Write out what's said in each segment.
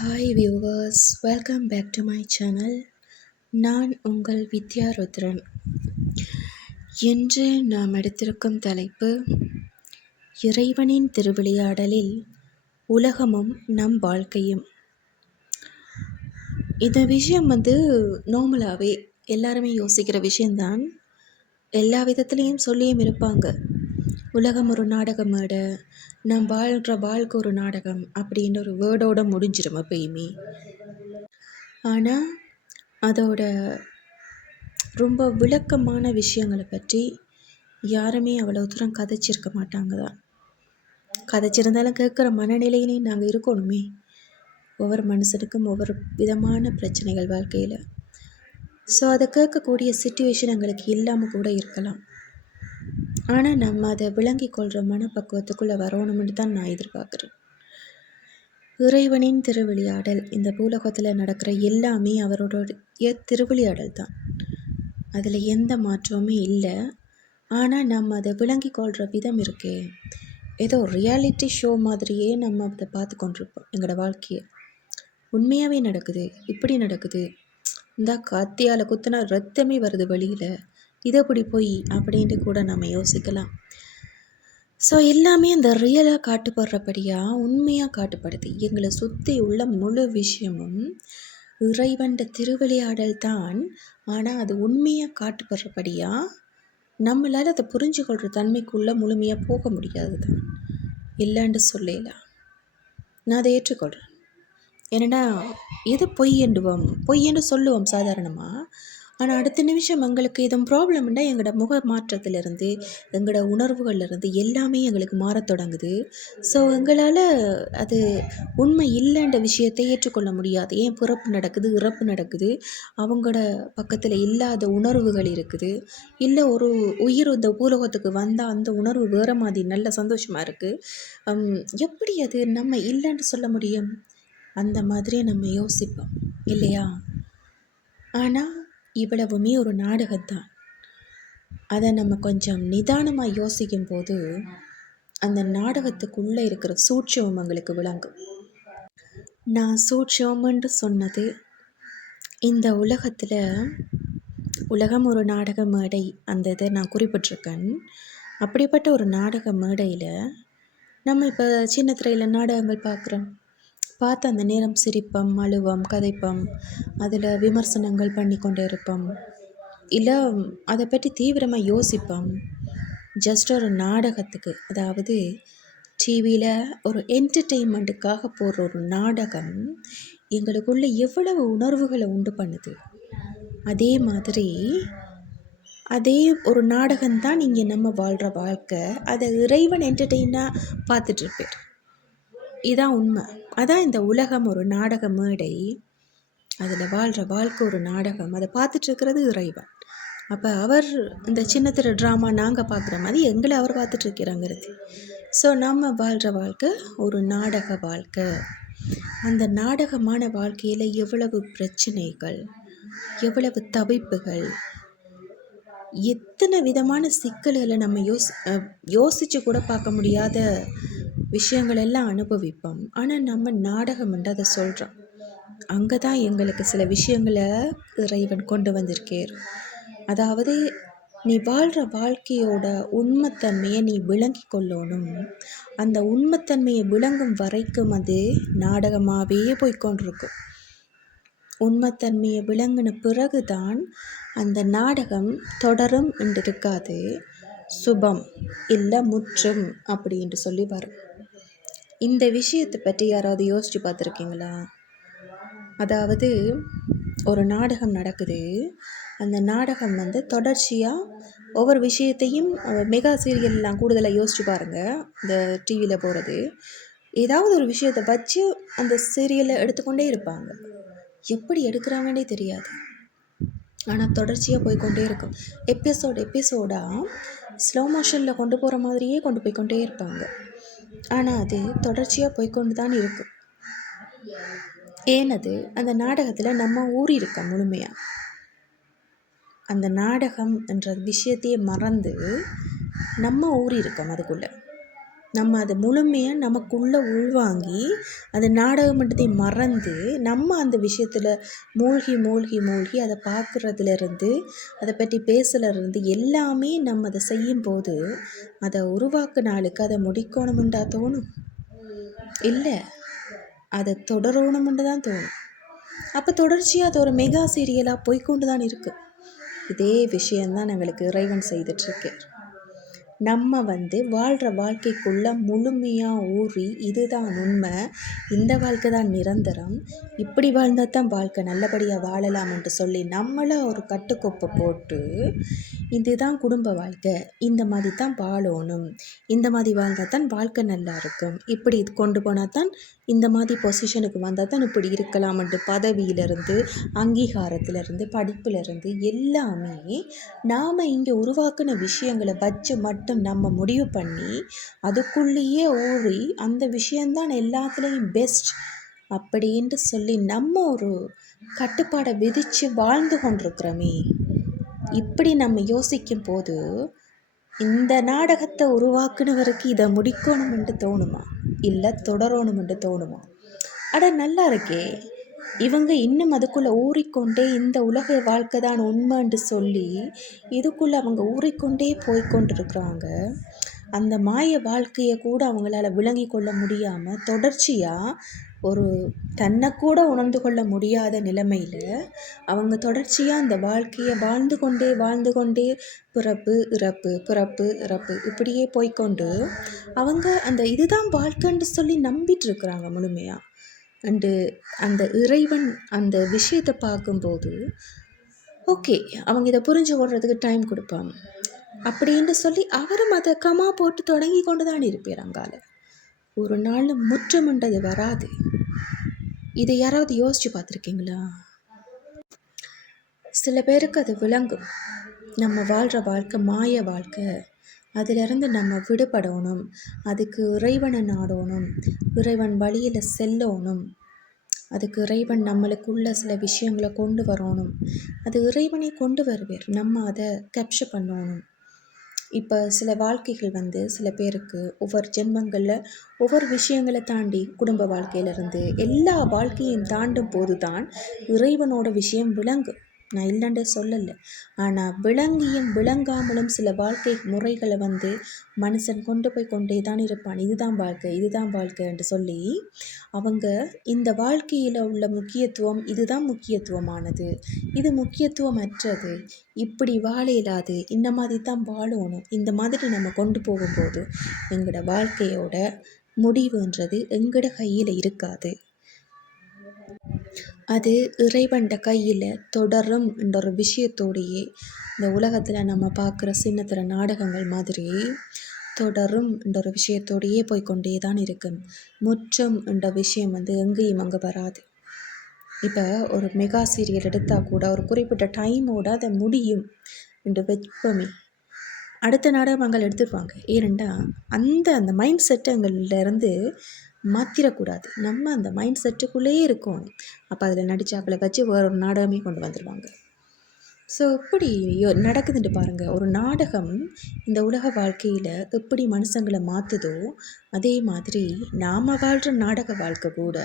Hi viewers, welcome back to my channel. நான் உங்கள் வித்யா ருத்ரன். இன்று நாம் எடுத்திருக்கும் தலைப்பு இறைவனின் திருவிளையாடலில் உலகமும் நம் வாழ்க்கையும். இந்த விஷயம் நார்மலாகவே எல்லாருமே யோசிக்கிற விஷயந்தான். எல்லா விதத்துலேயும் சொல்லியும் இருப்பாங்க, உலகம் ஒரு நாடக மேடை, நாம் வாழ்கிற வாழ்க்கை ஒரு நாடகம் அப்படின்ற ஒரு வேர்டோடு முடிஞ்சிடும் எப்பயுமே. ஆனால் அதோட ரொம்ப விளக்கமான விஷயங்களை பற்றி யாருமே அவ்வளோ தூரம் கதைச்சிருக்க மாட்டாங்க தான். கதைச்சிருந்தாலும் கேட்குற மனநிலையிலையும் நாங்கள் இருக்கணுமே. ஒவ்வொரு மனுஷனுக்கும் ஒவ்வொரு விதமான பிரச்சனைகள் வாழ்க்கையில். ஸோ அதை கேட்கக்கூடிய சிச்சுவேஷன் எங்களுக்கு இல்லாமல் கூட இருக்கலாம். ஆனால் நம்ம அதை விளங்கி கொள்கிற மனப்பக்குவத்துக்குள்ளே வரணும்னு தான் நான் எதிர்பார்க்குறேன். இறைவனின் திருவிளையாடல், இந்த பூலோகத்தில் நடக்கிற எல்லாமே அவரோடைய திருவிளையாடல் தான். அதில் எந்த மாற்றமுமே இல்லை. ஆனால் நம்ம அதை விளங்கி கொள்கிற விதம் இருக்கே, ஏதோ ரியாலிட்டி ஷோ மாதிரியே நம்ம அதை பார்த்து கொண்டிருப்போம். எங்களோட வாழ்க்கையை உண்மையாகவே நடக்குது, இப்படி நடக்குது, இந்த கத்தியால் குத்துனா ரத்தமே வருது வழியில், இதை எப்படி போய் அப்படின்ட்டு கூட நம்ம யோசிக்கலாம். ஸோ எல்லாமே அந்த ரியலாக காட்டுப்படுறபடியாக உண்மையாக காட்டுப்படுது. எங்களை சுற்றி உள்ள முழு விஷயமும் இறைவன் திருவிளையாடல் தான். ஆனால் அது உண்மையாக காட்டுப்படுறபடியாக நம்மளால் அதை புரிஞ்சு கொள்கிற தன்மைக்குள்ளே முழுமையாக போக முடியாது தான். இல்லைன்னு சொல்லலாம், நான் அதை ஏற்றுக்கொள்கிறேன். ஏன்னா எது பொய்யென்று சொல்லுவோம் சாதாரணமாக. ஆனால் அடுத்த நிமிஷம் எங்களுக்கு எதுவும் ப்ராப்ளம்னா எங்களோட முக மாற்றத்திலிருந்து, எங்களோட உணர்வுகள்லேருந்து எல்லாமே எங்களுக்கு மாறத் தொடங்குது. ஸோ எங்களால் அது உண்மை இல்லைன்ற விஷயத்தை ஏற்றுக்கொள்ள முடியாது. ஏன் பிறப்பு நடக்குது, இறப்பு நடக்குது, அவங்களோட பக்கத்தில் இல்லாத உணர்வுகள் இருக்குது. இல்லை ஒரு உயிர் இந்த பூலோகத்துக்கு வந்தால் அந்த உணர்வு வேறு மாதிரி நல்ல சந்தோஷமாக இருக்குது. எப்படி அது நம்ம இல்லைன்னு சொல்ல முடியும்? அந்த மாதிரி நம்ம யோசிப்போம் இல்லையா? ஆனால் இவ்வளவுமே ஒரு நாடகம்தான். அதை நம்ம கொஞ்சம் நிதானமாக யோசிக்கும் போது அந்த நாடகத்துக்குள்ளே இருக்கிற சூட்சமம் எங்களுக்கு விளங்கும். நான் சூட்சமம்னு சொன்னது, இந்த உலகம் ஒரு நாடக மேடை, அந்த இதை நான் குறிப்பிட்டிருக்கேன். அப்படிப்பட்ட ஒரு நாடக மேடையில் நம்ம இப்போ சின்ன திரையில் நாடகங்கள் பார்த்து அந்த நேரம் சிரிப்போம், அழுவோம், கதைப்போம், அதில் விமர்சனங்கள் பண்ணி கொண்டே இருப்போம், இல்லை அதை பற்றி தீவிரமாக யோசிப்போம். ஜஸ்ட் ஒரு நாடகத்துக்கு, அதாவது டிவியில் ஒரு என்டர்டெயின்மெண்ட்டுக்காக போடுற ஒரு நாடகம் எங்களுக்குள்ளே எவ்வளவு உணர்வுகளை உண்டு பண்ணுது. அதே மாதிரி அதே ஒரு நாடகம்தான் இங்கே நம்ம வாழ்கிற வாழ்க்கை. அதை இறைவன் என்டர்டெயினாக பார்த்துட்ருப்பார். இதான் உண்மை. அதான் இந்த உலகம் ஒரு நாடக மேடை, அதில் வாழ்கிற வாழ்க்கை ஒரு நாடகம், அதை பார்த்துட்ருக்கிறது இறைவன். அப்போ அவர் இந்த சின்ன திரை ட்ராமா நாங்கள் பார்க்குற மாதிரி எங்களை அவர் பார்த்துட்ருக்கிறாங்கிறது. ஸோ நம்ம வாழ்கிற வாழ்க்கை ஒரு நாடக வாழ்க்கை. அந்த நாடகமான வாழ்க்கையில் எவ்வளவு பிரச்சனைகள், எவ்வளவு தவிப்புகள், எத்தனை விதமான சிக்கல்களை நம்ம யோசித்து கூட பார்க்க முடியாத விஷயங்கள் எல்லாம் அனுபவிப்போம். ஆனால் நம்ம நாடகம் என்று அதை சொல்கிறோம். அங்கே தான் எங்களுக்கு சில விஷயங்களை இறைவன் கொண்டு வந்திருக்கார். அதாவது நீ வாழ்கிற வாழ்க்கையோட உண்மைத்தன்மையை நீ விளங்கி கொள்ளணும். அந்த உண்மைத்தன்மையை விளங்கும் வரைக்கும் அது நாடகமாகவே போய்கொண்டிருக்கும். உண்மைத்தன்மையை விளங்கின பிறகுதான் அந்த நாடகம் தொடரும் என்று இருக்காது, சுபம் இல்லை முற்றும் அப்படின்ட்டு சொல்லி வரும். இந்த விஷயத்தை பற்றி யாராவது யோசித்து பார்த்துருக்கீங்களா? அதாவது ஒரு நாடகம் நடக்குது, அந்த நாடகம் தொடர்ச்சியாக ஒவ்வொரு விஷயத்தையும், மெகா சீரியல்லாம் கூடுதலாக யோசித்து பாருங்கள், இந்த டிவியில் போகிறது ஏதாவது ஒரு விஷயத்தை வச்சு அந்த சீரியலை எடுத்துக்கொண்டே இருப்பாங்க. எப்படி எடுக்கிறாங்கன்னே தெரியாது, ஆனால் தொடர்ச்சியாக போய்கொண்டே இருக்கும். எபிசோடாக ஸ்லோ மோஷனில் கொண்டு போகிற மாதிரியே கொண்டு போய்கொண்டே இருப்பாங்க. ஆனால் அது தொடர்ச்சியாக போய்கொண்டு தான் இருக்கும். ஏனது அந்த நாடகத்தில் நம்ம ஊறியிருக்கோம் முழுமையாக. அந்த நாடகம் என்ற விஷயத்தையே மறந்து நம்ம ஊறியிருக்கோம் அதுக்குள்ளே. நம்ம அதை முழுமையாக நமக்குள்ளே உள்வாங்கி அது நாடகமன்றத்தை மறந்து நம்ம அந்த விஷயத்தில் மூழ்கி மூழ்கி மூழ்கி அதை பார்க்குறதுலேருந்து அதை பற்றி பேசுகிறதுலேருந்து எல்லாமே நம்ம அதை செய்யும்போது அதை உருவாக்குன ஆளுக்கு அதை முடிக்கணுமெண்டா தோணும், இல்லை அதை தொடரணுமென்று தான் தோணும். அப்போ தொடர்ச்சியாக அது ஒரு மெகா சீரியலாக போய்கொண்டு தான் இருக்குது. இதே விஷயந்தான் எங்களுக்கு இறைவன் செய்துட்ருக்கார். நம்ம வாழ்கிற வாழ்க்கைக்குள்ளே முழுமையாக ஊறி இதுதான் உண்மை, இந்த வாழ்க்கை தான் நிரந்தரம், இப்படி வாழ்ந்தால் தான் வாழ்க்கை நல்லபடியாக வாழலாம் என்று சொல்லி நம்மளை ஒரு கட்டுக்கோப்பை போட்டு இதுதான் குடும்ப வாழ்க்கை, இந்த மாதிரி தான் வாழணும், இந்த மாதிரி வாழ்ந்தால் தான் வாழ்க்கை நல்லா இருக்கும், இப்படி இது கொண்டு போனால் தான் இந்த மாதிரி பொசிஷனுக்கு வந்தால் தான் இப்படி இருக்கலாம்ன்ட்டு பதவியிலிருந்து அங்கீகாரத்திலிருந்து படிப்பிலிருந்து எல்லாமே நாம் இங்கே உருவாக்கின விஷயங்களை வச்சு மட்டும் நம்ம முடிவு பண்ணி அதுக்குள்ளேயே ஊறி அந்த விஷயந்தான் எல்லாத்துலேயும் பெஸ்ட் அப்படின்ட்டு சொல்லி நம்ம ஒரு கட்டுப்பாடை விதித்து வாழ்ந்து கொண்டிருக்கிறோமே. இப்படி நம்ம யோசிக்கும் போது இந்த நாடகத்தை உருவாக்குனவருக்கு இதை முடிக்கணுமென்று தோணுமா, இல்லை தொடரணுமென்று தோணுமா? அட நல்லா இருக்கே, இவங்க இன்னும் அதுக்குள்ளே ஊறிக்கொண்டே இந்த உலக வாழ்க்கை தான் உண்மைன்னு சொல்லி இதுக்குள்ளே அவங்க ஊறிக்கொண்டே போய்கொண்டிருக்கிறாங்க. அந்த மாய வாழ்க்கையை கூட அவங்களால விளங்கி கொள்ள முடியாமல் தொடர்ச்சியாக ஒரு தன்னை கூட உணர்ந்து கொள்ள முடியாத நிலைமையில் அவங்க தொடர்ச்சியாக அந்த வாழ்க்கையை வாழ்ந்து கொண்டே பிறப்பு இறப்பு பிறப்பு இறப்பு இப்படியே போய்கொண்டு அவங்க அந்த இதுதான் வாழ்க்கைன்னு சொல்லி நம்பிட்டு இருக்கிறாங்க முழுமையாக. அண்டு அந்த இறைவன் அந்த விஷயத்தை பார்க்கும்போது ஓகே, அவங்க இதை புரிஞ்சு கொள்றதுக்கு டைம் கொடுப்பாங்க அப்படின்னு சொல்லி அவரும் அதை கமா போட்டு தொடங்கி கொண்டு தான் இருப்பார். அங்கால ஒரு நாள் முற்றமுண்டது வராது. இதை யாராவது யோசிச்சு பார்த்துருக்கீங்களா? சில பேருக்கு அது விளங்கும். நம்ம வாழ்கிற வாழ்க்கை மாய வாழ்க்கை, அதிலிருந்து நம்ம விடுபடணும், அதுக்கு இறைவனை நாடணும், இறைவன் வழியில் செல்லணும், அதுக்கு இறைவன் நம்மளுக்குள்ள சில விஷயங்களை கொண்டு வரணும், அது இறைவனை கொண்டு வருவார், நம்ம அதை கேப்சர் பண்ணணும். இப்போ சில வாழ்க்கைகள் சில பேருக்கு ஒவ்வொரு ஜென்மங்களில் ஒவ்வொரு விஷயங்களை தாண்டி குடும்ப வாழ்க்கையிலேருந்து எல்லா வாழ்க்கையும் தாண்டும் போது தான் இறைவனோட விஷயம் விளங்கும். நான் இல்லைன்றே சொல்லலை. ஆனால் விளங்கியும் விளங்காமலும் சில வாழ்க்கை முறைகளை மனுஷன் கொண்டு போய் கொண்டே தான் இருப்பான். இதுதான் வாழ்க்கை, இதுதான் வாழ்க்கை என்று சொல்லி அவங்க இந்த வாழ்க்கையில் உள்ள முக்கியத்துவம் இதுதான் முக்கியத்துவமானது, இது முக்கியத்துவமற்றது, இப்படி வாழ இயலாது, இந்த மாதிரி தான் வாழணும், இந்த மாதிரி நம்ம கொண்டு போகும்போது எங்களோட வாழ்க்கையோட முடிவுன்றது எங்களோட கையில் இருக்காது. அது இறைவன்ட கையில் தொடரும் என்ற ஒரு விஷயத்தோடையே இந்த உலகத்தில் நம்ம பார்க்குற சின்னத்திர நாடகங்கள் மாதிரி தொடரும் என்ற ஒரு விஷயத்தோடையே போய்கொண்டே தான் இருக்கும். முற்றம் என்ற விஷயம் எங்கேயும் அங்கே வராது. இப்போ ஒரு மெகா சீரியல் எடுத்தால் கூட ஒரு குறிப்பிட்ட டைமோடு அதை முடியும் என்று வைப்போமே, அடுத்த நாடகங்கள் எடுத்துருவாங்க. ஏனெண்டா அந்த மைண்ட் செட்டுங்கள்லேருந்து மாற்றிடக்கூடாது. நம்ம அந்த மைண்ட் செட்டுக்குள்ளேயே இருக்கணும். அப்போ அதில் நடிச்சாக்களை வச்சு வேற ஒரு நாடகமே கொண்டு வந்துடுவாங்க. ஸோ இப்படி நடக்குதுன்ட்டு பாருங்கள். ஒரு நாடகம் இந்த உலக வாழ்க்கையில் எப்படி மனுஷங்களை மாற்றுதோ அதே மாதிரி நாம் வாழ்கிற நாடக வாழ்க்கை கூட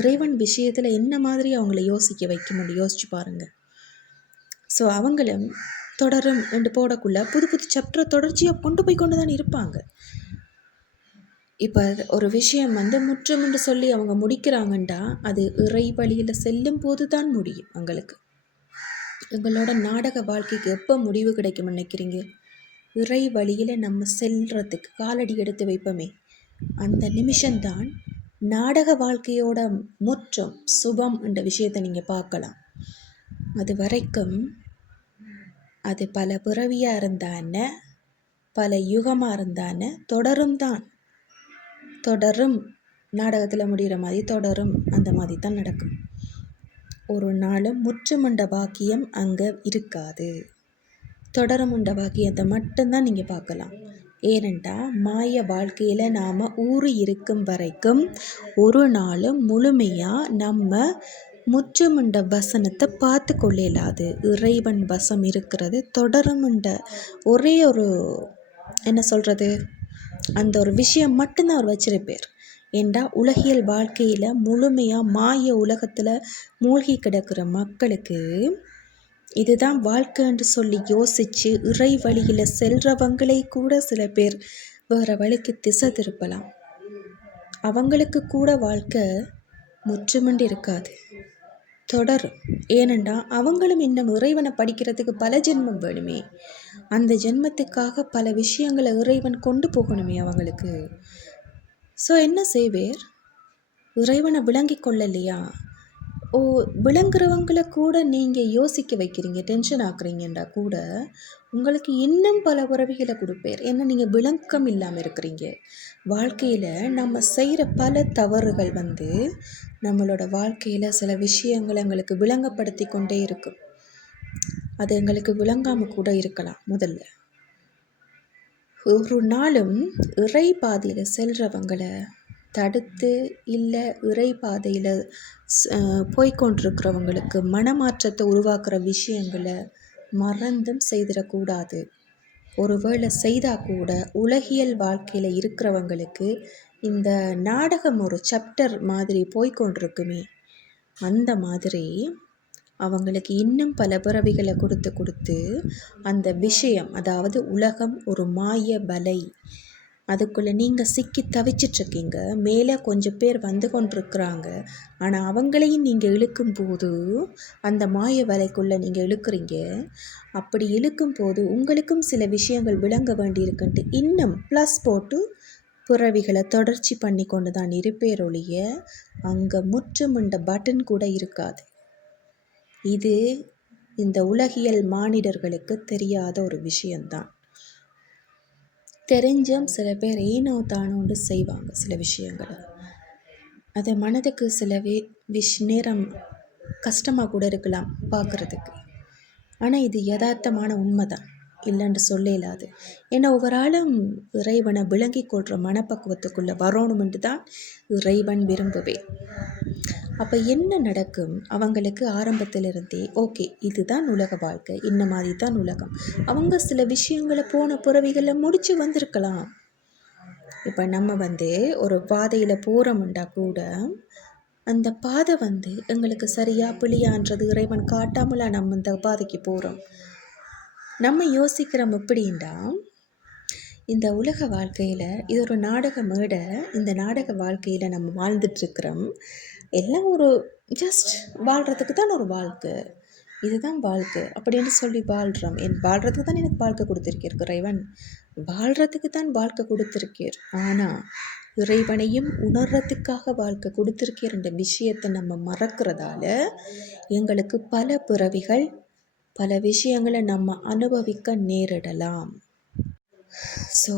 இறைவன் விஷயத்தில் என்ன மாதிரி அவங்கள யோசிக்க வைக்கும்னு யோசிச்சு பாருங்கள். ஸோ அவங்களும் தொடரும் என்று போடக்குள்ள புது புது சாப்டரை தொடர்ச்சியாக கொண்டு போய் கொண்டு தான் இருப்பாங்க. இப்போ ஒரு விஷயம் முற்றம் என்று சொல்லி அவங்க முடிக்கிறாங்கண்டா அது இறை வழியில் செல்லும் போது தான் முடியும். எங்களோட நாடக வாழ்க்கைக்கு எப்போ முடிவு கிடைக்கும் நினைக்கிறீங்க? இறை வழியில் நம்ம செல்றதுக்கு காலடி எடுத்து வைப்போமே, அந்த நிமிஷம்தான் நாடக வாழ்க்கையோட முற்றம் சுபம் என்ற விஷயத்தை நீங்கள் பார்க்கலாம். அது வரைக்கும் அது பல பிறவியாக இருந்தான பல யுகமாக இருந்தான தொடரும் தான். தொடரும் நாடகத்தில் முடிகிற மாதிரி தொடரும், அந்த மாதிரி தான் நடக்கும். ஒரு நாளும் முற்றுமுண்ட பாக்கியம் அங்கே இருக்காது. தொடரமுண்ட பாக்கியத்தை மட்டும்தான் நீங்கள் பார்க்கலாம். ஏனெண்டா மாய வாழ்க்கையில் நாம் ஊறி இருக்கும் வரைக்கும் ஒரு நாளும் முழுமையாக நம்ம முற்றுமுண்ட வசனத்தை பார்த்து கொள்ளலாது. இறைவன் வசம் இருக்கிறது தொடருமுண்ட ஒரே ஒரு என்ன சொல்கிறது அந்த ஒரு விஷயம் மட்டும்தான் அவர் வச்சிருப்பார். ஏண்டா உலகியல் வாழ்க்கையில் முழுமையாக மாய உலகத்தில் மூழ்கி கிடக்கிற மக்களுக்கு இதுதான் வாழ்க்கைன்னு சொல்லி யோசித்து இறை வழியில் செல்றவங்களை கூட சில பேர் வேறு வழிக்கு திசை திருப்பலாம். அவங்களுக்கு கூட வாழ்க்கை முற்றுமுண்டு இருக்காது, தொடரும். ஏனெண்டா அவங்களும் இன்னும் இறைவனை படிக்கிறதுக்கு பல ஜென்மம் வேணுமே. அந்த ஜென்மத்துக்காக பல விஷயங்களை இறைவன் கொண்டு போகணுமே அவங்களுக்கு. ஸோ என்ன செய்வேர், இறைவனை விளங்கி கொள்ளலையா? விளங்குறவங்களை கூட நீங்கள் யோசிக்க வைக்கிறீங்க, டென்ஷன் ஆக்குறீங்கன்றா கூட உங்களுக்கு இன்னும் பல உறவிகளை கொடுப்பேர். ஏன்னா நீங்கள் விளக்கம் இல்லாமல் இருக்கிறீங்க. வாழ்க்கையில் நம்ம செய்கிற பல தவறுகள் நம்மளோட வாழ்க்கையில் சில விஷயங்களை எங்களுக்கு விளங்கப்படுத்தி கொண்டே இருக்கும். அது எங்களுக்கு விளங்காமல் கூட இருக்கலாம். முதல்ல ஒரு நாளும் இறை பாதையில் செல்றவங்களை தடுத்து, இல்லை இறை பாதையில் போய்கொண்டிருக்கிறவங்களுக்கு மனமாற்றத்தை உருவாக்குற விஷயங்களை மறந்தும் செய்திடக்கூடாது. ஒருவேளை செய்தால் கூட உலகியல் வாழ்க்கையில் இருக்கிறவங்களுக்கு இந்த நாடகம் ஒரு சாப்டர் மாதிரி போய்கொண்டிருக்குமே, அந்த மாதிரி அவங்களுக்கு இன்னும் பல பிறவிகளை கொடுத்து கொடுத்து அந்த விஷயம், அதாவது உலகம் ஒரு மாய வலை, அதுக்குள்ளே நீங்கள் சிக்கி தவிச்சிட்ருக்கீங்க. மேலே கொஞ்சம் பேர் வந்து கொண்டிருக்கிறாங்க, ஆனால் அவங்களையும் நீங்கள் இழுக்கும்போது அந்த மாய வலைக்குள்ளே நீங்கள் இழுக்கிறீங்க. அப்படி இழுக்கும்போது உங்களுக்கும் சில விஷயங்கள் விளங்க வேண்டியிருக்குன்ட்டு இன்னும் ப்ளஸ் போட்டு பிறவிகளை தொடர்ச்சி பண்ணி கொண்டு தான் இருப்பேரொழிய அங்கே முற்றுமுண்ட பட்டன் கூட இருக்காது. இது இந்த உலகியல் மானிடர்களுக்கு தெரியாத ஒரு விஷயந்தான். தெரிஞ்சும் சில பேர் ஏனோ தானோண்டு செய்வாங்க சில விஷயங்களை. அது மனதுக்கு சில நேரம் கஷ்டமாக கூட இருக்கலாம் பார்க்குறதுக்கு. ஆனால் இது யதார்த்தமான உண்மை தான், இல்லைன்னு சொல்ல இயலாது. ஏன்னா ஒவ்வொரு ஆளும் இறைவனை விளங்கி கொள்கிற மனப்பக்குவத்துக்குள்ளே வரணுமென்று தான் இறைவன் விரும்புவேன். அப்போ என்ன நடக்கும், அவங்களுக்கு ஆரம்பத்திலிருந்தே ஓகே இதுதான் உலக வாழ்க்கை, இந்த மாதிரி தான் உலகம். அவங்க சில விஷயங்களை போன பிறவிகளில் முடித்து வந்திருக்கலாம். இப்போ நம்ம ஒரு பாதையில் போகிறோம்ண்டா கூட அந்த பாதை எங்களுக்கு சரியா பிள்ளையான்றது இறைவன் காட்டாமலா நம்ம இந்த பாதைக்கு போகிறோம். நம்ம யோசிக்கிறோம் எப்படின்னா, இந்த உலக வாழ்க்கையில் இது ஒரு நாடக மேடை, இந்த நாடக வாழ்க்கையில் நம்ம வாழ்ந்துட்டுருக்குறோம். எல்லாம் ஒரு ஜஸ்ட் வாழ்கிறதுக்கு தான் ஒரு வாழ்க்கை, இதுதான் வாழ்க்கை அப்படின்னு சொல்லி வாழ்கிறோம். வாழ்கிறதுக்கு தான் எனக்கு வாழ்க்கை கொடுத்துருக்கார் இறைவன், வாழ்கிறதுக்கு தான் வாழ்க்கை கொடுத்துருக்கார். ஆனால் இறைவனையும் உணர்றதுக்காக வாழ்க்கை கொடுத்துருக்கேன்ற விஷயத்தை நம்ம மறக்கிறதால எங்களுக்கு பல பிறவிகள் பல விஷயங்களை நம்ம அனுபவிக்க நேரிடலாம். ஸோ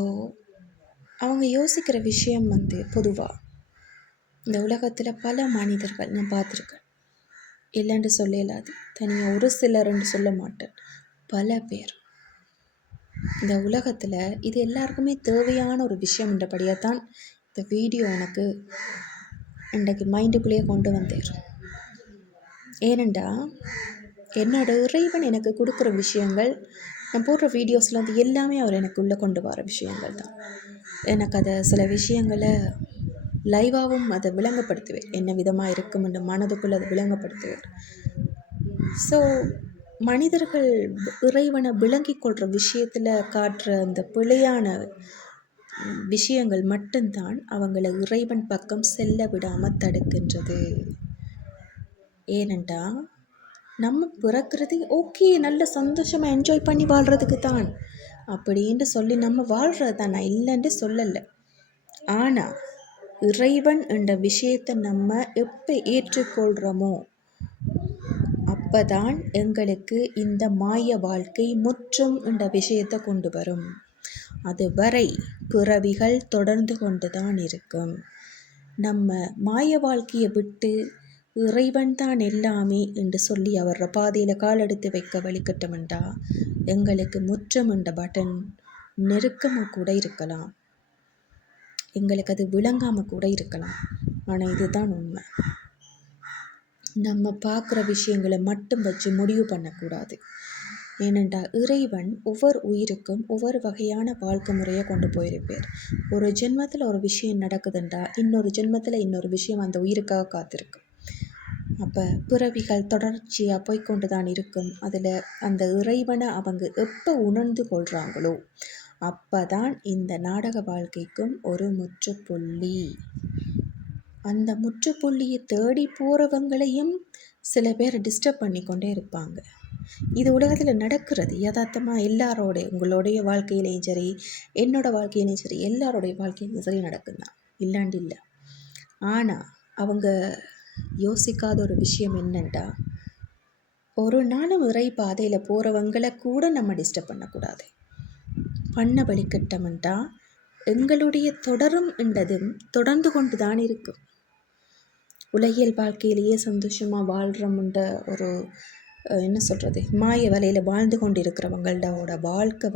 அவங்க யோசிக்கிற விஷயம் பொதுவாக இந்த உலகத்தில் பல மனிதர்கள் நான் பார்த்துருக்கேன், இல்லைன்னு சொல்ல இயலாது, தனியாக ஒரு சிலர்ன்னு சொல்ல மாட்டேன், பல பேர் இந்த உலகத்தில் இது எல்லாருக்குமே தேவையான ஒரு விஷயம்ன்றபடியாக தான் இந்த வீடியோ எனக்கு இன்றைக்கு மைண்டுக்குள்ளேயே கொண்டு வந்தேன். ஏனெண்டா என்னோட இறைவன் எனக்கு கொடுக்குற விஷயங்கள், நான் போடுற வீடியோஸில் எல்லாமே அவர் எனக்கு உள்ளே கொண்டு வர விஷயங்கள் தான். எனக்கு அதை சில விஷயங்களை லைவாகவும் அதை விளங்கப்படுத்துவேன், என்ன விதமாக இருக்கும் என்ற மனதுக்குள்ளே அதை விளங்கப்படுத்துவேன். ஸோ மனிதர்கள் இறைவனை விளங்கி கொள்கிற விஷயத்தில் காட்டுற அந்த பிழையான விஷயங்கள் மட்டும்தான் அவங்களை இறைவன் பக்கம் செல்ல விடாமல் தடுக்கின்றது. ஏனெண்டா நம்ம பிறக்கிறது ஓகே நல்ல சந்தோஷமாக என்ஜாய் பண்ணி வாழ்கிறதுக்கு தான் அப்படின்ட்டு சொல்லி நம்ம வாழ்கிறது தான், நான் இல்லைன்னு சொல்லலை. ஆனால் இறைவன் என்ற விஷயத்தை நம்ம எப்போ ஏற்றுக்கொள்கிறோமோ அப்போ தான் எங்களுக்கு இந்த மாய வாழ்க்கை முற்றும் என்ற விஷயத்தை கொண்டு வரும். அதுவரை பிறவிகள் தொடர்ந்து கொண்டு தான் இருக்கும். நம்ம மாய வாழ்க்கையை விட்டு இறைவன் தான் எல்லாமே என்று சொல்லி அவர பாதையில் கால் எடுத்து வைக்க வழிகட்டமெண்டா எங்களுக்கு முற்றம் என்ற பட்டன் நெருக்கமாக கூட இருக்கலாம், எங்களுக்கு அது விளங்காமல் கூட இருக்கலாம். ஆனால் இதுதான் உண்மை. நம்ம பார்க்குற விஷயங்களை மட்டும் வச்சு முடிவு பண்ணக்கூடாது. ஏனென்றா இறைவன் ஒவ்வொரு உயிருக்கும் ஒவ்வொரு வகையான வாழ்க்கை முறையை கொண்டு போயிருப்பார். ஒரு ஜென்மத்தில் ஒரு விஷயம் நடக்குதுண்டா இன்னொரு ஜென்மத்தில் இன்னொரு விஷயம் அந்த உயிருக்காக காத்திருக்கும். அப்போ பிறவிகள் தொடர்ச்சியாக போய்கொண்டு தான் இருக்கும். அதில் அந்த இறைவனை அவங்க எப்போ உணர்ந்து கொள்கிறாங்களோ அப்போ தான் இந்த நாடக வாழ்க்கைக்கும் ஒரு முற்றுப்புள்ளி. அந்த முற்றுப்புள்ளியை தேடி போகிறவங்களையும் சில பேர் டிஸ்டர்ப் பண்ணி கொண்டே இருப்பாங்க. இது உலகத்தில் நடக்கிறது யதார்த்தமாக. எல்லாரோடைய உங்களுடைய வாழ்க்கையிலையும் சரி, என்னோடய வாழ்க்கையிலையும் சரி, எல்லாரோடைய வாழ்க்கையிலையும் சரி நடக்குதுதான், இல்லாண்டு இல்லை. ஆனால் அவங்க யோசிக்காத ஒரு விஷயம் என்னென்னா, ஒரு நாளும் இறை பாதையில் போகிறவங்களை கூட நம்ம டிஸ்டர்ப் பண்ணக்கூடாது. பண்ண வழிகட்டமெண்டா எங்களுடைய தொடரும் என்றதும் தொடர்ந்து கொண்டு தான் இருக்கும். உலகியல் வாழ்க்கையிலேயே சந்தோஷமாக வாழ்கிறோம்ன்ற ஒரு என்ன சொல்கிறது, மாய வலையில் வாழ்ந்து கொண்டு இருக்கிறவங்களோட வாழ்க்கை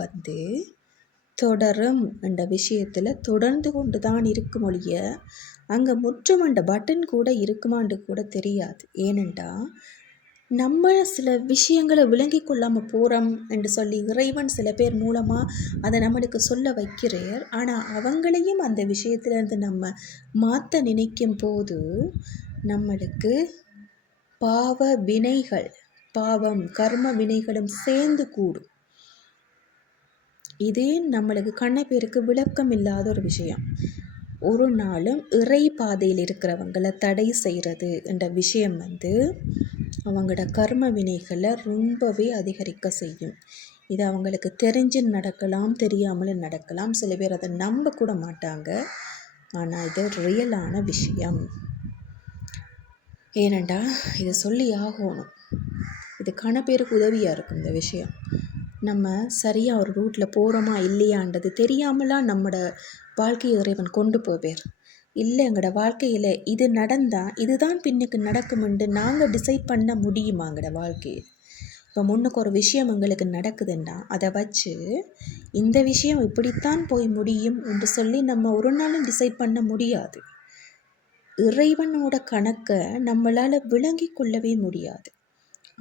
தொடரும் என்ற விஷயத்தில் தொடர்ந்து கொண்டு தான் இருக்கும் ஒழிய அங்கே முற்றுமண்ட பட்டன் கூட இருக்குமான்னு கூட தெரியாது. ஏனென்றா நம்ம சில விஷயங்களை விளங்கி கொள்ளாமல் போகிறோம் என்று சொல்லி இறைவன் சில பேர் மூலமாக அதை நம்மளுக்கு சொல்ல வைக்கிறார். ஆனால் அவங்களையும் அந்த விஷயத்திலேருந்து நம்ம மாற்ற நினைக்கும் போது நம்மளுக்கு பாவ வினைகள், பாவம் கர்ம வினைகளும் சேர்ந்து கூடும். இது நம்மளுக்கு கண்ணப்பேருக்கு விளக்கம் இல்லாத ஒரு விஷயம். ஒரு நாளும் இறை பாதையில் இருக்கிறவங்களை தடை செய்கிறது என்ற விஷயம் அவங்களோட கர்ம வினைகளை ரொம்பவே அதிகரிக்க செய்யும். இது அவங்களுக்கு தெரிஞ்சு நடக்கலாம், தெரியாமலும் நடக்கலாம். சில பேர் அதை நம்ப கூட மாட்டாங்க. ஆனால் இது ரியலான விஷயம். ஏனண்டா இதை சொல்லி ஆகணும். இது கணப்பேருக்கு உதவியாக இருக்கும். இந்த விஷயம் நம்ம சரியாக ஒரு ரூட்டில் போகிறோமா இல்லையான்றது தெரியாமலாம் நம்மளோட வாழ்க்கையை இறைவன் கொண்டு போவார். இல்லை எங்களோட வாழ்க்கையில் இது நடந்தால் இதுதான் பின்னுக்கு நடக்குமென்று நாங்கள் டிசைட் பண்ண முடியுமா எங்களோட வாழ்க்கையை? இப்போ முன்னுக்கு ஒரு விஷயம் எங்களுக்கு நடக்குதுன்னா அதை வச்சு இந்த விஷயம் இப்படித்தான் போய் முடியும் என்று சொல்லி நம்ம ஒரு நாளும் டிசைட் பண்ண முடியாது. இறைவனோட கணக்கை நம்மளால் விளங்கி கொள்ளவே முடியாது.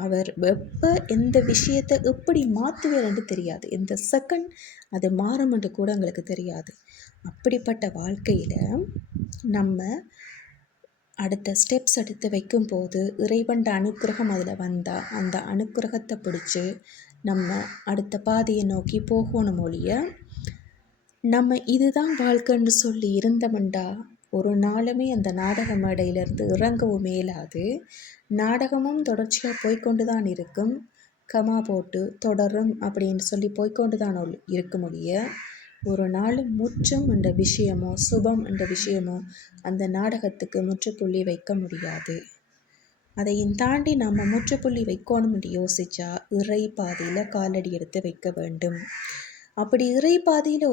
அவர் எப்போ எந்த விஷயத்தை எப்படி மாற்றுவார் என்று தெரியாது. எந்த செகண்ட் அது மாறும் என்று கூட எங்களுக்கு தெரியாது. அப்படிப்பட்ட வாழ்க்கையில் நம்ம அடுத்த ஸ்டெப்ஸ் எடுத்து வைக்கும்போது இறைவன் அனுக்கிரகம் அதில் வந்தால் அந்த அனுக்கிரகத்தை பிடிச்சி நம்ம அடுத்த பாதையை நோக்கி போகணும் ஒழிய நம்ம இதுதான் வாழ்க்கைன்னு சொல்லி இருந்தோம்டா ஒரு நாளுமே அந்த நாடக மேடையிலேருந்து இறங்கவும் மேலாது. நாடகமும் தொடர்ச்சியாக போய்கொண்டு தான் இருக்கும். கமா போட்டு தொடரும் அப்படின்னு சொல்லி போய்கொண்டு தான் இருக்கும் ஒழிய ஒரு நாள் முற்றும் என்ற விஷயமோ சுபம் என்ற விஷயமோ அந்த நாடகத்துக்கு முற்றுப்புள்ளி வைக்க முடியாது. அதையும் தாண்டி நம்ம முற்றுப்புள்ளி வைக்கணும் என்று யோசித்தா இறை பாதையில் காலடி எடுத்து வைக்க வேண்டும். அப்படி இறை பாதையில்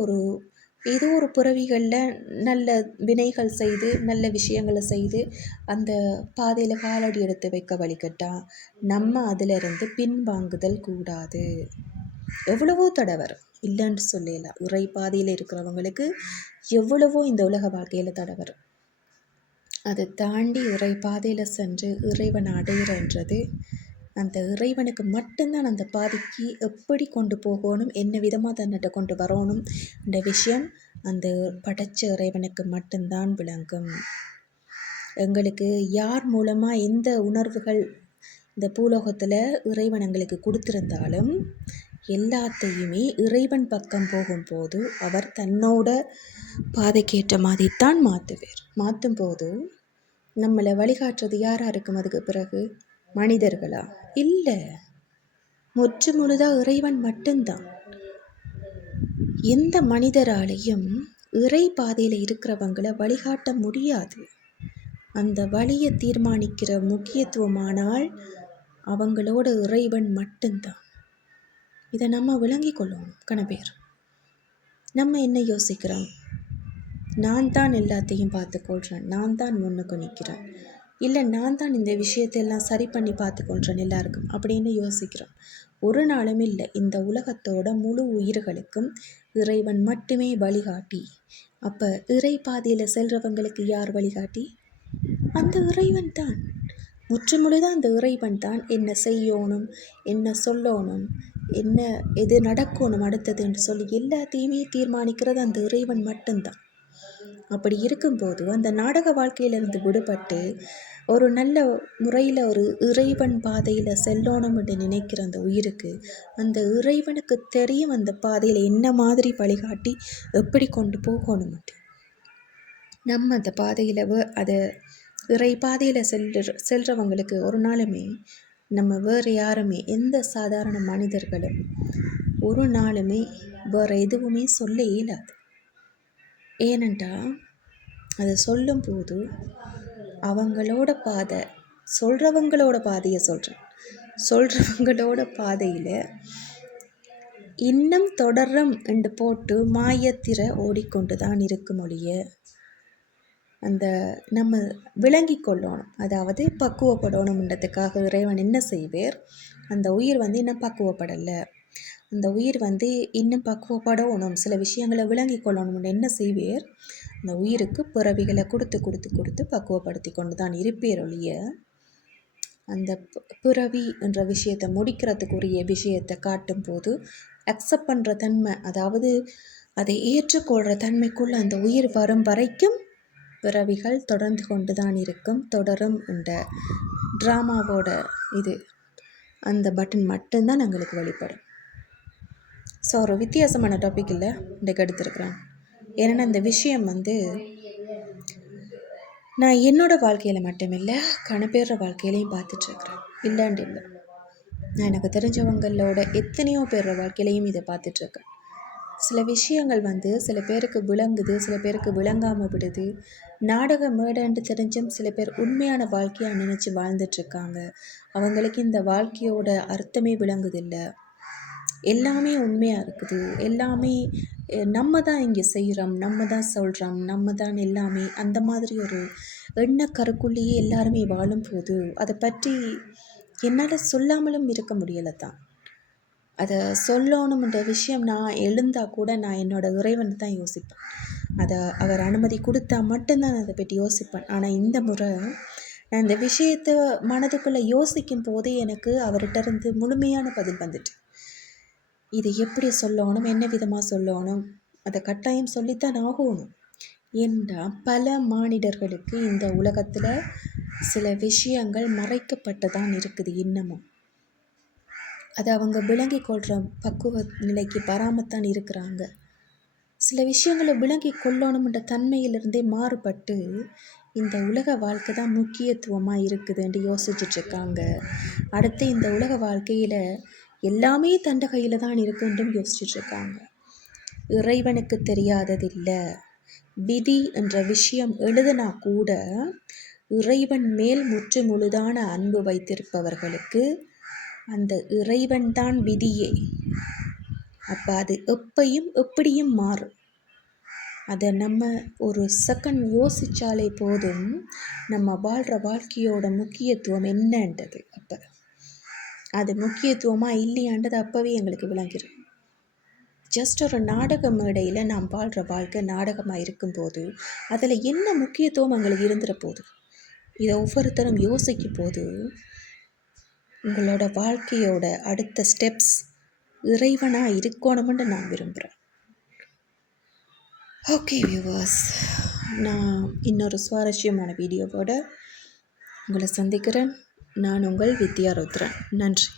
ஏதோ ஒரு பிறவிகளில் நல்ல வினைகள் செய்து நல்ல விஷயங்களை செய்து அந்த பாதையில் காலடி எடுத்து வைக்க வழிகட்டா நம்ம அதிலிருந்து பின்வாங்குதல் கூடாது. எவ்வளவோ தடை வரும், இல்லைன்னு சொல்லலாம். இறை பாதையில் இருக்கிறவங்களுக்கு எவ்வளவோ இந்த உலக வாழ்க்கையில் தடை வரும். அதை தாண்டி இறை பாதையில் சென்று இறைவனை அடையிறன்றது அந்த இறைவனுக்கு மட்டும்தான் அந்த பாதைக்கு எப்படி கொண்டு போகணும், என்ன விதமாக தன்னிட்ட கொண்டு வரணும் என்ற விஷயம் அந்த படைச்ச இறைவனுக்கு மட்டும்தான் விளங்கும். எங்களுக்கு யார் மூலமாக எந்த உணர்வுகள் இந்த பூலோகத்தில் இறைவன் எங்களுக்கு கொடுத்திருந்தாலும் எல்லாத்தையுமே இறைவன் பக்கம் போகும்போது அவர் தன்னோட பாதைக்கேற்ற மாதிரி தான் மாற்றுவார். மாற்றும் போது நம்மளை வழிகாட்டுறது யாராக இருக்கும்? அதுக்கு பிறகு மனிதர்களா? இல்லை, முற்று முழுதாக இறைவன் மட்டும்தான். எந்த மனிதராலையும் இறை பாதையில் இருக்கிறவங்களை வழிகாட்ட முடியாது. அந்த வழியை தீர்மானிக்கிற முக்கியத்துவமானால் அவங்களோட இறைவன் மட்டும்தான். இதை நம்ம விளங்கி கொள்ளணும். கணபேர் நம்ம என்ன யோசிக்கிறோம்? நான் தான் எல்லாத்தையும் பார்த்துக்கொள்கிறேன், நான் தான் முன்னுக்கு நிற்கிறேன், இல்லை நான் தான் இந்த விஷயத்தையெல்லாம் சரி பண்ணி பார்த்துக்கொள்கிறேன் எல்லாருக்கும் அப்படின்னு யோசிக்கிறோம். ஒரு நாளும் இல்லை. இந்த உலகத்தோட முழு உயிர்களுக்கும் இறைவன் மட்டுமே வழிகாட்டி. அப்போ இறை பாதையில் செல்றவங்களுக்கு யார் வழிகாட்டி? அந்த இறைவன் தான். முற்றுமுழுதாக அந்த இறைவன் தான் என்ன செய்யணும், என்ன சொல்லணும், என்ன எது நடக்கணும் அடுத்ததுன்னு சொல்லி எல்லாத்தையுமே தீர்மானிக்கிறது அந்த இறைவன் மட்டும்தான். அப்படி இருக்கும்போது அந்த நாடக வாழ்க்கையிலிருந்து விடுபட்டு ஒரு நல்ல முறையில் ஒரு இறைவன் பாதையில் செல்லணும்னு நினைக்கிற அந்த உயிருக்கு அந்த இறைவனுக்கு தெரியும் அந்த பாதையில் என்ன மாதிரி வழிகாட்டி எப்படி கொண்டு போகணும். நம்ம அந்த பாதையில் அதை இறை பாதையில் செல்றவங்களுக்கு ஒரு நாளுமே நம்ம வேறு யாருமே எந்த சாதாரண மனிதர்களும் ஒரு நாளுமே வேறு எதுவுமே சொல்ல இயலாது. ஏனென்றா அதை சொல்லும்போது அவங்களோட பாதை சொல்கிறவங்களோட பாதையை சொல்கிறவங்களோட பாதையில் இன்னும் தொடரும் என்று போட்டு மாயத்திர ஓடிக்கொண்டு தான் இருக்கும் ஒழிய அந்த நம்ம விளங்கி கொள்ளணும், அதாவது பக்குவப்படணுன்றதுக்காக இறைவன் என்ன செய்வார், அந்த உயிர் இன்னும் பக்குவப்படலை, அந்த உயிர் இன்னும் பக்குவப்படணும், சில விஷயங்களை விளங்கி கொள்ளணும்னு என்ன செய்வார், அந்த உயிருக்கு பிறவிகளை கொடுத்து கொடுத்து கொடுத்து பக்குவப்படுத்தி கொண்டு தான் இருப்பேர் ஒழிய அந்த பிறவி என்ற விஷயத்தை முடிக்கிறதுக்குரிய விஷயத்தை காட்டும் போது அக்செப்ட் பண்ணுற தன்மை, அதாவது அதை ஏற்றுக்கொள்கிற தன்மைக்குள்ள அந்த உயிர் வரும் வரைக்கும் பிறவிகள் தொடர்ந்து கொண்டு தான் இருக்கும், தொடரும் என்ற ட்ராமாவோட இது அந்த பட்டன் மட்டும்தான் எங்களுக்கு வெளிப்படும். ஸோ ஒரு வித்தியாசமான டாபிக் இல்லை இன்றைக்கு எடுத்துருக்குறேன். ஏன்னா இந்த விஷயம் நான் என்னோடய வாழ்க்கையில் மட்டுமில்லை கணப்பேற வாழ்க்கையிலையும் பார்த்துட்ருக்குறேன். இல்லைன்னு இல்லை, நான் எனக்கு தெரிஞ்சவங்களோட எத்தனையோ பேர் வாழ்க்கையிலையும் இதை பார்த்துட்ருக்கேன். சில விஷயங்கள் சில பேருக்கு விளங்குது, சில பேருக்கு விளங்காமல் விடுது. நாடக மேடைன்னு தெரிஞ்சும் சில பேர் உண்மையான வாழ்க்கையாக நினச்சி வாழ்ந்துட்டுருக்காங்க. அவங்களுக்கு இந்த வாழ்க்கையோட அர்த்தமே விளங்குதில்லை. எல்லாமே உண்மையாக இருக்குது, எல்லாமே நம்ம தான் இங்கே செய்கிறோம், நம்ம தான் சொல்கிறோம், நம்ம தான் எல்லாமே, அந்த மாதிரி ஒரு எண்ணக்கருக்குள்ளேயே எல்லாருமே வாழும்போது அதை பற்றி என்னால் சொல்லாமலும் இருக்க முடியலை தான். அதை சொல்லணுன்ற விஷயம் நான் எழுந்தால் கூட நான் என்னோடய இறைவனை தான் யோசிப்பேன். அதை அவர் அனுமதி கொடுத்தா மட்டும்தான் நான் அதை பற்றி யோசிப்பேன். ஆனால் இந்த முறை நான் இந்த விஷயத்தை மனதுக்குள்ளே யோசிக்கும் போதே எனக்கு அவர்கிட்ட இருந்து முழுமையான பதில் வந்துட்டு, இதை எப்படி சொல்லணும், என்ன விதமாக சொல்லணும், அதை கட்டாயம் சொல்லித்தான் ஆகணும். என்றால் பல மானிடர்களுக்கு இந்த உலகத்தில் சில விஷயங்கள் மறைக்கப்பட்டுதான் இருக்குது இன்னமும். அதை அவங்க விளங்கி கொள்கிற பக்குவ நிலைக்கு வராமத்தான் இருக்கிறாங்க. சில விஷயங்களை விளங்கி கொள்ளணும்ன்ற தன்மையிலிருந்தே மாறுபட்டு இந்த உலக வாழ்க்கை தான் முக்கியத்துவமாக இருக்குதுன்னு யோசிச்சுட்ருக்காங்க. அடுத்து இந்த உலக வாழ்க்கையில் எல்லாமே தண்ட கையில் தான் இருக்குன்றும் யோசிச்சுட்ருக்காங்க. இறைவனுக்கு தெரியாததில்லை. விதி என்ற விஷயம் எழுதினா கூட இறைவன் மேல் முற்று முழுதான அன்பு வைத்திருப்பவர்களுக்கு அந்த இறைவன் தான் விதியே. அப்போ அது எப்படியும் மாறும். அதை நம்ம ஒரு செகண்ட் யோசித்தாலே போதும், நம்ம வாழ்கிற வாழ்க்கையோட முக்கியத்துவம் என்னன்றது அப்போ அது முக்கியத்துவமாக இல்லையான்றது அப்போவே எங்களுக்கு விளங்கிடும். ஜஸ்ட் ஒரு நாடக மேடையில் நாம் வாழ்கிற வாழ்க்கை நாடகமாக இருக்கும்போது அதில் என்ன முக்கியத்துவம் எங்களுக்கு இருந்துட போகுது, இதை ஒவ்வொருத்தரும் யோசிக்கும் போது உங்களோட வாழ்க்கையோட அடுத்த ஸ்டெப்ஸ் இறைவனாக இருக்கணும்னு நான் விரும்புகிறேன். ஓகே வியூவர்ஸ், நான் இன்னொரு சுவாரஸ்யமான வீடியோவோட உங்களை சந்திக்கிறேன். நான் உங்கள் வித்யா ருத்ரன். நன்றி.